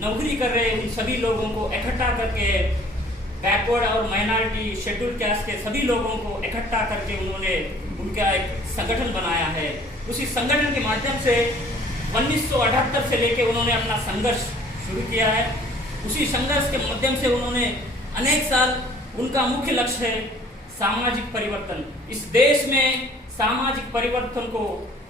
नौकरी कर रहे उन सभी लोगों को इकट्ठा करके, बैकवर्ड और माइनॉरिटी शेड्यूल कास्ट के सभी लोगों को इकट्ठा करके उन्होंने उनका एक संगठन बनाया है। उसी संगठन के माध्यम से 1978 से लेके उन्होंने अपना संघर्ष शुरू किया है। उसी संघर्ष के माध्यम से उन्होंने अनेक साल, उनका मुख्य लक्ष्य है सामाजिक परिवर्तन। इस देश में सामाजिक परिवर्तन को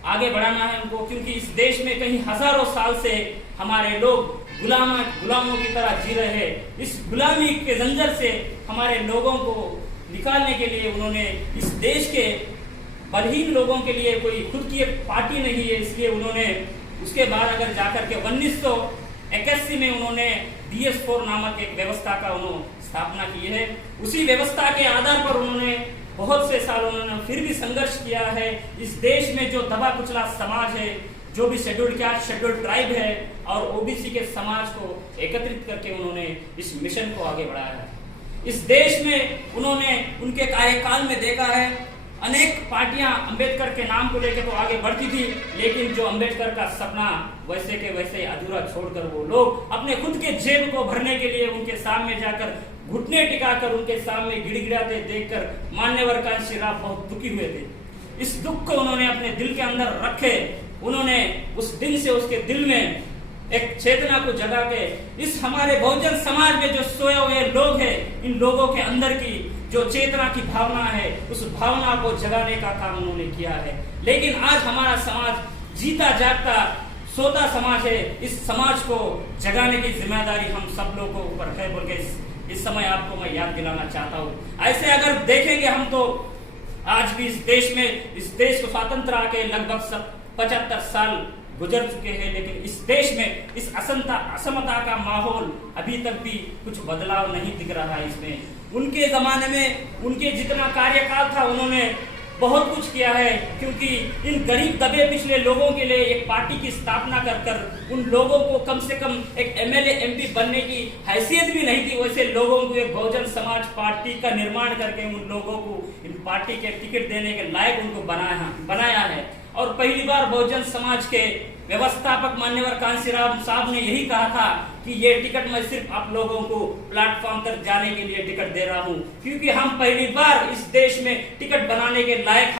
आगे बढ़ाना है उनको, क्योंकि इस देश में कहीं हजारों साल से हमारे लोग गुलामों की तरह जी रहे हैं। इस गुलामी के जंजर से हमारे लोगों को निकालने के लिए उन्होंने इस देश के बलहीन लोगों के लिए कोई खुद की एक पार्टी नहीं है, इसलिए उन्होंने उसके बाद अगर जाकर के 1981 में उन्होंने DS4 नामक एक व्यवस्था का उन्होंने स्थापना की है। उसी व्यवस्था के आधार पर उन्होंने बहुत से साल उन्होंने फिर भी संघर्ष किया है। इस देश में जो दबा कुचला समाज है, जो भी शेड्यूल्ड कास्ट, शेड्यूल्ड ट्राइब है और OBC के समाज को एकत्रित करके उन्होंने इस मिशन को आगे बढ़ाया है। इस देश में उन्होंने उनके कार्यकाल में देखा है अनेक पार्टियां अंबेडकर के नाम को लेकर तो आगे बढ़ती थी, लेकिन जो अंबेडकर का सपना वैसे के वैसे अधूरा छोड़कर वो लोग अपने खुद के जेब को भरने के लिए उनके सामने जाकर घुटने टिकाकर उनके सामने गिड़गिड़ाते देखकर मान्यवर कांशी राव बहुत दुखी हुए थे। इस दुख को उन्होंने अपने दिल के अंदर रखे। उन्होंने उस दिन से उसके दिल में एक चेतना को जगा के इस हमारे बहुजन समाज में जो सोए हुए लोग हैं, इन लोगों के अंदर की जो चेतना की भावना है, उस भावना को जगाने का काम उन्होंने किया है। लेकिन आज हमारा समाज जीता जागता सोता समाज है। इस समाज को जगाने की जिम्मेदारी हम सब लोगों को ऊपर है बोल के इस समय आपको मैं याद दिलाना चाहता हूँ। ऐसे अगर देखेंगे हम तो आज भी इस देश को स्वतंत्र आके लगभग 75 साल गुजर चुके हैं, लेकिन इस देश में इस असमता का माहौल अभी तक भी कुछ बदलाव नहीं दिख रहा है। इसमें उनके जमाने में उनके जितना कार्यकाल था उन्होंने बहुत कुछ किया है, क्योंकि इन गरीब दबे पिछले लोगों के लिए एक पार्टी की स्थापना कर उन लोगों को कम से कम एक MLA MP बनने की हैसियत भी नहीं थी, वैसे लोगों को एक बहुजन समाज पार्टी का निर्माण करके उन लोगों को इन पार्टी के टिकट देने के लायक उनको बनाया है। और पहली बार बहुजन समाज के व्यवस्थापक मान्यवर कांशीराम साहब ने यही कहा था कि ये टिकट मैं सिर्फ आप लोगों को प्लेटफॉर्म तक जाने के लिए टिकट दे रहा हूं, क्योंकि हम पहली बार इस देश में टिकट बनाने के लायक